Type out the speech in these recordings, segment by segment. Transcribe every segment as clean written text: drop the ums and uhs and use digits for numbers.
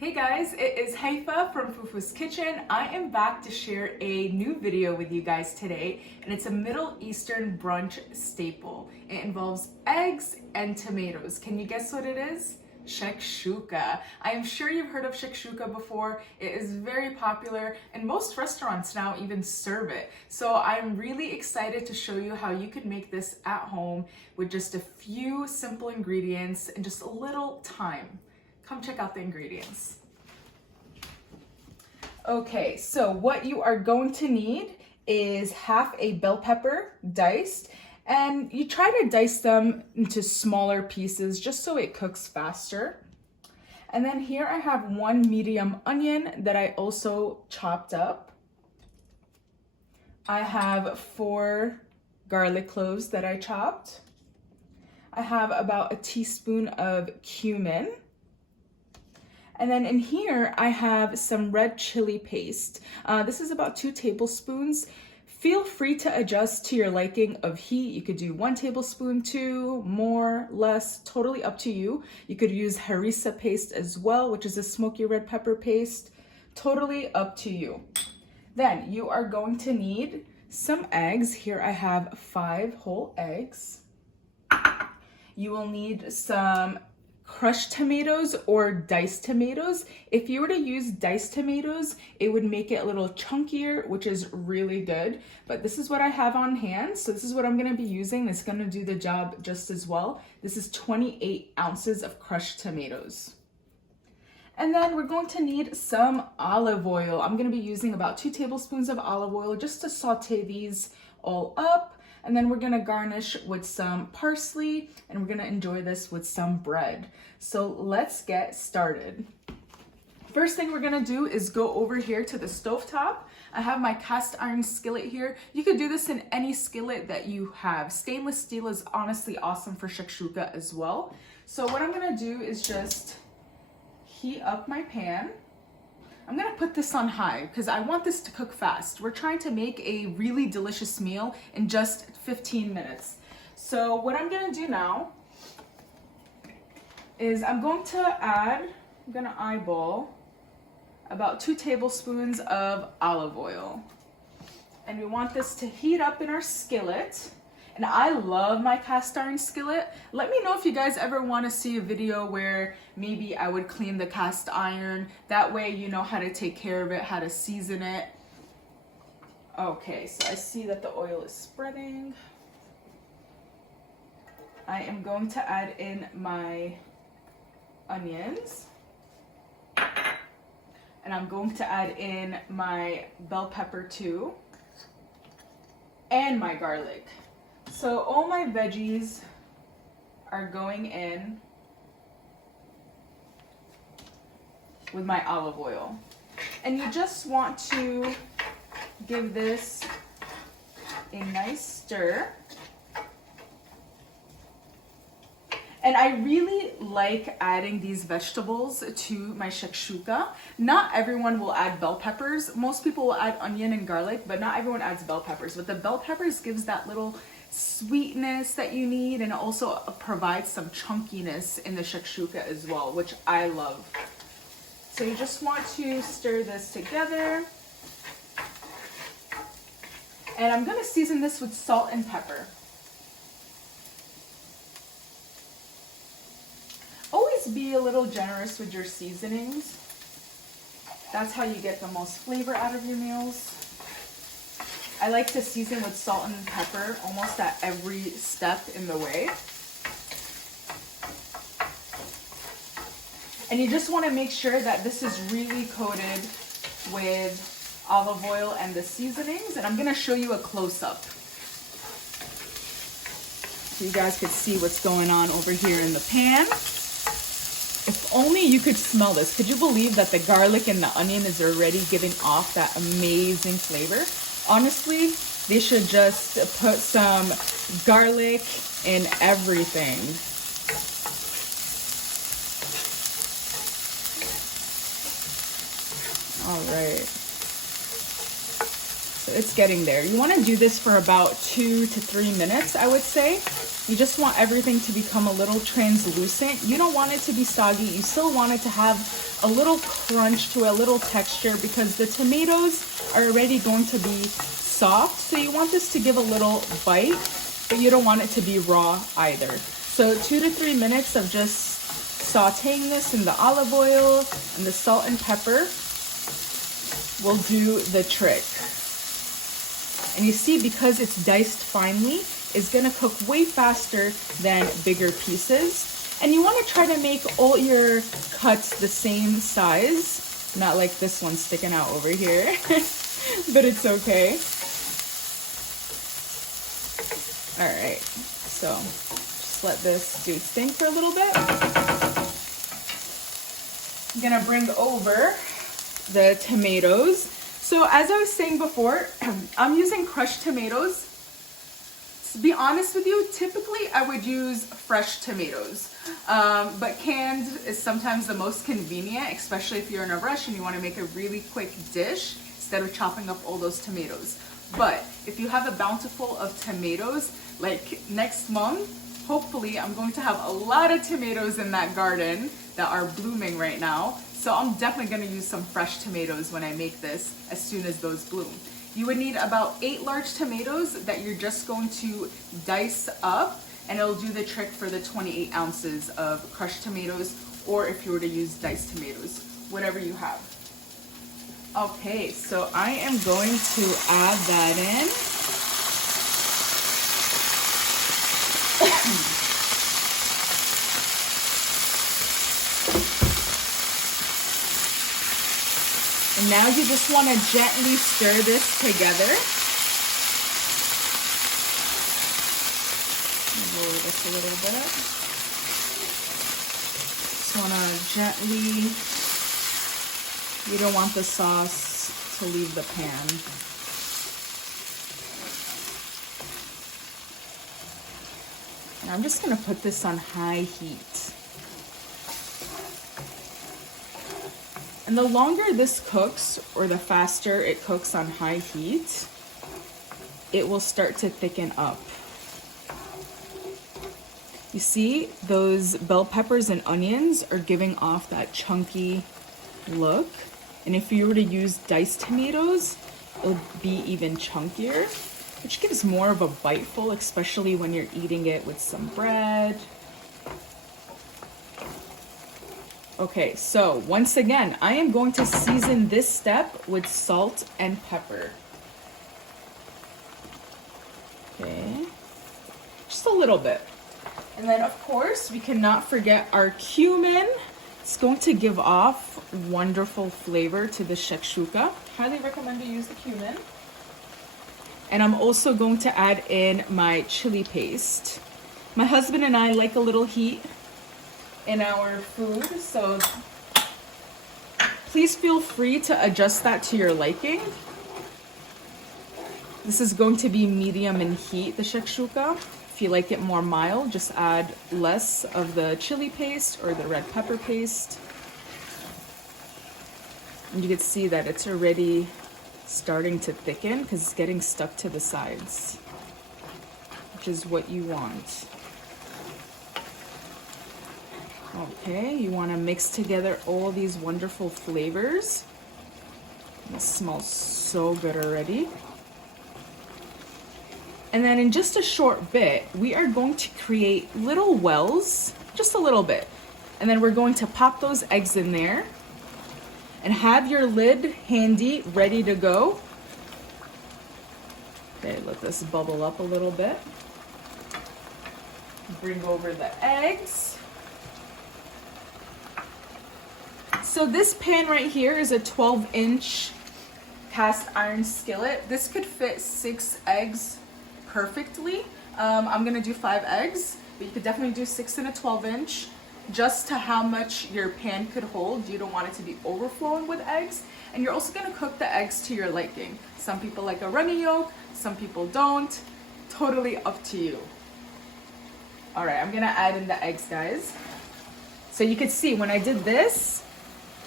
Hey guys, it is Haifa from Fufu's Kitchen. I am back to share a new video with you guys today, and it's a Middle Eastern brunch staple. It involves eggs and tomatoes. Can you guess what it is? Shakshuka. I am sure you've heard of shakshuka before. It is very popular and most restaurants now even serve it. So I'm really excited to show you how you can make this at home with just a few simple ingredients and just a little time. Come check out the ingredients. Okay, so what you are going to need is half a bell pepper diced, and you try to dice them into smaller pieces just so it cooks faster. And then here I have one medium onion that I also chopped up. I have 4 garlic cloves that I chopped. I have about a teaspoon of cumin. And then in here, I have some red chili paste. This is about 2 tablespoons. Feel free to adjust to your liking of heat. You could do 1 tablespoon, 2, more, less, totally up to you. You could use harissa paste as well, which is a smoky red pepper paste. Totally up to you. Then you are going to need some eggs. Here I have 5 whole eggs. You will need some crushed tomatoes or diced tomatoes. If you were to use diced tomatoes, it would make it a little chunkier, which is really good. But this is what I have on hand. So this is what I'm gonna be using. It's gonna do the job just as well. This is 28 ounces of crushed tomatoes. And then we're going to need some olive oil. I'm gonna be using about 2 tablespoons of olive oil just to saute these all up. And then we're gonna garnish with some parsley, and we're gonna enjoy this with some bread. So let's get started. First thing we're gonna do is go over here to the stovetop. I have my cast iron skillet here. You could do this in any skillet that you have. Stainless steel is honestly awesome for shakshuka as well. So what I'm gonna do is just heat up my pan. I'm gonna put this on high because I want this to cook fast. We're trying to make a really delicious meal in just 15 minutes. So what I'm gonna do now is I'm gonna eyeball about 2 tablespoons of olive oil. And we want this to heat up in our skillet. And I love my cast iron skillet. Let me know if you guys ever want to see a video where maybe I would clean the cast iron. That way you know how to take care of it, how to season it. Okay, so I see that the oil is spreading. I am going to add in my onions. And I'm going to add in my bell pepper too. And my garlic. So all my veggies are going in with my olive oil. And you just want to give this a nice stir. And I really like adding these vegetables to my shakshuka. Not everyone will add bell peppers. Most people will add onion and garlic, but not everyone adds bell peppers. But the bell peppers gives that little sweetness that you need, and also provides some chunkiness in the shakshuka as well, which I love. So you just want to stir this together. And I'm gonna season this with salt and pepper. Always be a little generous with your seasonings. That's how you get the most flavor out of your meals. I like to season with salt and pepper almost at every step in the way. And you just want to make sure that this is really coated with olive oil and the seasonings. And I'm going to show you a close-up so you guys could see what's going on over here in the pan. If only you could smell this. Could you believe that the garlic and the onion is already giving off that amazing flavor? Honestly, they should just put some garlic in everything. All right. So it's getting there. You want to do this for about 2 to 3 minutes, I would say. You just want everything to become a little translucent. You don't want it to be soggy. You still want it to have a little crunch to it, a little texture, because the tomatoes are already going to be soft. So you want this to give a little bite, but you don't want it to be raw either. So 2 to 3 minutes of just sauteing this in the olive oil and the salt and pepper will do the trick. And you see, because it's diced finely, it's gonna cook way faster than bigger pieces. And you wanna try to make all your cuts the same size, not like this one sticking out over here, but it's okay. All right, so just let this do its thing for a little bit. I'm gonna bring over the tomatoes. So as I was saying before, I'm using crushed tomatoes. To be honest with you, typically I would use fresh tomatoes, but canned is sometimes the most convenient, especially if you're in a rush and you want to make a really quick dish instead of chopping up all those tomatoes. But if you have a bountiful of tomatoes, like next month, hopefully I'm going to have a lot of tomatoes in that garden that are blooming right now. So I'm definitely going to use some fresh tomatoes when I make this as soon as those bloom. You would need about 8 large tomatoes that you're just going to dice up, and it'll do the trick for the 28 ounces of crushed tomatoes, or if you were to use diced tomatoes, whatever you have. Okay, so I am going to add that in. And now you just want to gently stir this together. Lower this a little bit. Just want to gently, you don't want the sauce to leave the pan. Now I'm just going to put this on high heat. And the longer this cooks, or the faster it cooks on high heat, it will start to thicken up. You see, those bell peppers and onions are giving off that chunky look. And if you were to use diced tomatoes, it'll be even chunkier, which gives more of a biteful, especially when you're eating it with some bread. Okay, so once again, I am going to season this step with salt and pepper. Okay, just a little bit. And then of course, we cannot forget our cumin. It's going to give off wonderful flavor to the shakshuka. Highly recommend to use the cumin. And I'm also going to add in my chili paste. My husband and I like a little heat in our food, so please feel free to adjust that to your liking. This is going to be medium in heat, the shakshuka. If you like it more mild, just add less of the chili paste or the red pepper paste. And you can see that it's already starting to thicken because it's getting stuck to the sides, which is what you want. Okay, you want to mix together all these wonderful flavors. It smells so good already. And then in just a short bit, we are going to create little wells, just a little bit. And then we're going to pop those eggs in there and have your lid handy, ready to go. Okay, let this bubble up a little bit. Bring over the eggs. So this pan right here is a 12-inch cast iron skillet. This could fit 6 eggs perfectly. I'm gonna do 5 eggs, but you could definitely do 6 in a 12-inch, just to how much your pan could hold. You don't want it to be overflowing with eggs. And you're also gonna cook the eggs to your liking. Some people like a runny yolk, some people don't. Totally up to you. All right, I'm gonna add in the eggs, guys. So you could see when I did this,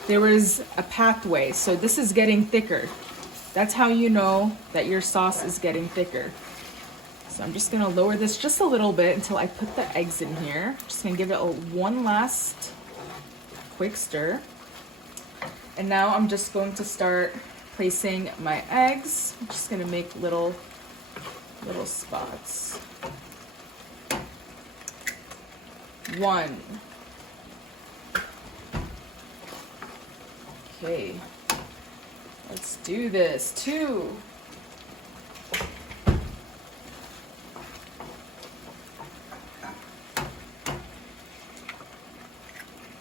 there was a pathway. So this is getting thicker. That's how you know that your sauce is getting thicker. So I'm just gonna lower this just a little bit until I put the eggs in here. Just gonna give it one last quick stir. And now I'm just going to start placing my eggs. I'm just gonna make little spots. 1. Okay, let's do this. 2.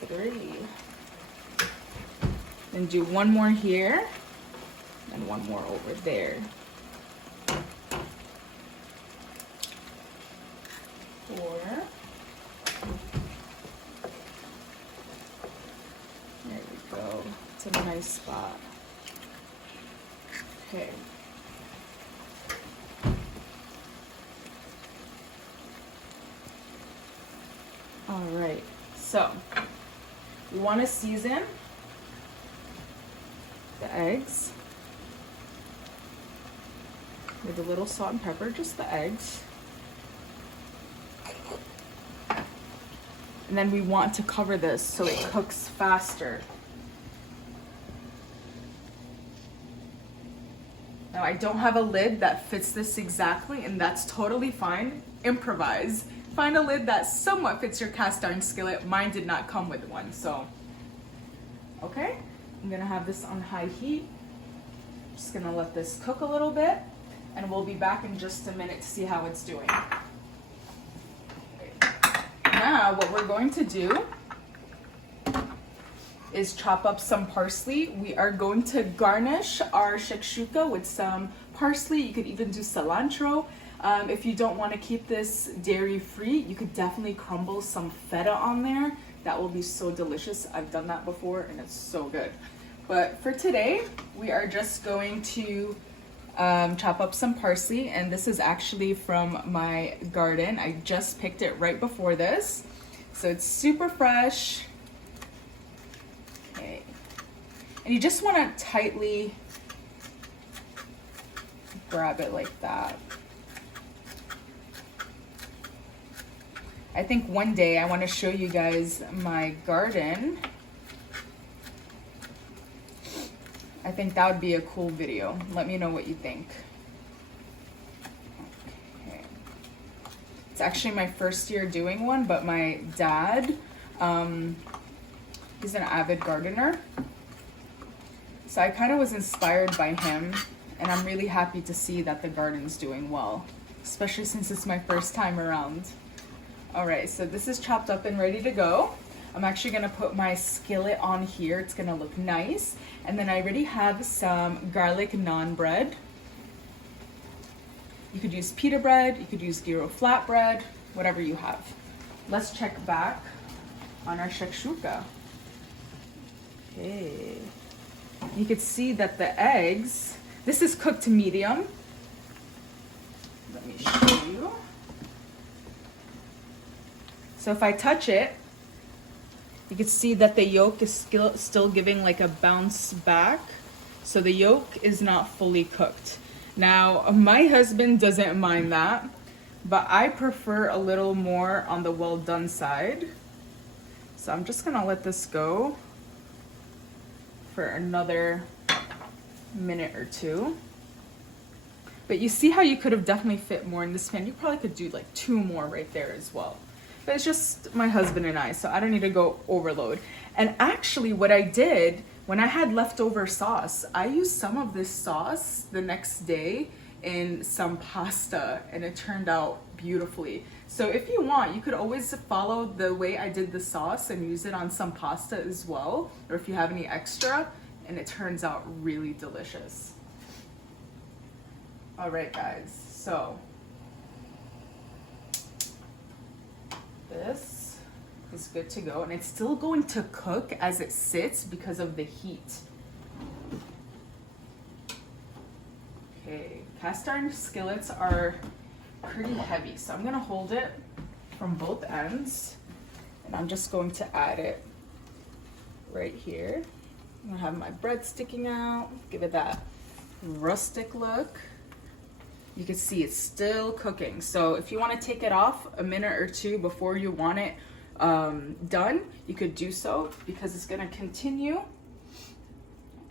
3. Then do 1 more here, and 1 more over there. 4. There we go. It's a nice spot. Okay. All right. So we want to season the eggs with a little salt and pepper, just the eggs. And then we want to cover this so it cooks faster. Now I don't have a lid that fits this exactly, and that's totally fine. Improvise. Find a lid that somewhat fits your cast iron skillet. Mine did not come with one, so. Okay, I'm gonna have this on high heat. Just gonna let this cook a little bit, and we'll be back in just a minute to see how it's doing. Now what we're going to do is chop up some parsley. We are going to garnish our shakshuka with some parsley. You could even do cilantro. If you don't want to keep this dairy free, you could definitely crumble some feta on there. That will be so delicious. I've done that before and it's so good. But for today, we are just going to chop up some parsley, and this is actually from my garden. I just picked it right before this, so it's super fresh. Okay, and you just want to tightly grab it like that. I think one day I want to show you guys my garden. I think that would be a cool video. Let me know what you think. Okay. It's actually my first year doing one, but my dad, he's an avid gardener. So I kind of was inspired by him, and I'm really happy to see that the garden's doing well, especially since it's my first time around. All right, so this is chopped up and ready to go. I'm actually gonna put my skillet on here. It's gonna look nice. And then I already have some garlic naan bread. You could use pita bread, you could use gyro flatbread, whatever you have. Let's check back on our shakshuka. Okay. You could see that the eggs, this is cooked to medium. Let me show you. So if I touch it, you can see that the yolk is still giving like a bounce back. So the yolk is not fully cooked. Now, my husband doesn't mind that, but I prefer a little more on the well done side. So I'm just gonna let this go for another minute or 2. But you see how you could have definitely fit more in this pan. You probably could do like 2 more right there as well. But it's just my husband and I, so I don't need to go overload. And actually what I did, when I had leftover sauce, I used some of this sauce the next day in some pasta, and it turned out beautifully. So if you want, you could always follow the way I did the sauce and use it on some pasta as well, or if you have any extra, and it turns out really delicious. All right, guys, so this is good to go, and it's still going to cook as it sits because of the heat. Okay, cast iron skillets are pretty heavy, so I'm gonna hold it from both ends, and I'm just going to add it right here. I'm gonna have my bread sticking out, give it that rustic look. You can see it's still cooking. So if you want to take it off a minute or 2 before you want it done, you could do so, because it's going to continue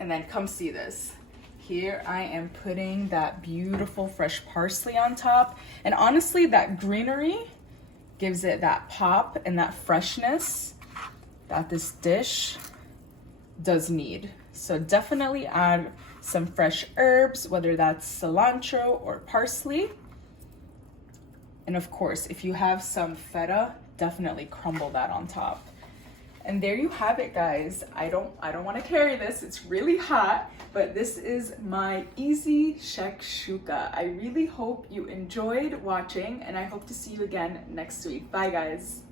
And then come see this. Here I am putting that beautiful fresh parsley on top. And honestly, that greenery gives it that pop and that freshness that this dish does need. So definitely add some fresh herbs, whether that's cilantro or parsley. And of course, if you have some feta, definitely crumble that on top. And there you have it, guys. I don't want to carry this. It's really hot, but this is my easy shakshuka. I really hope you enjoyed watching, and I hope to see you again next week. Bye, guys.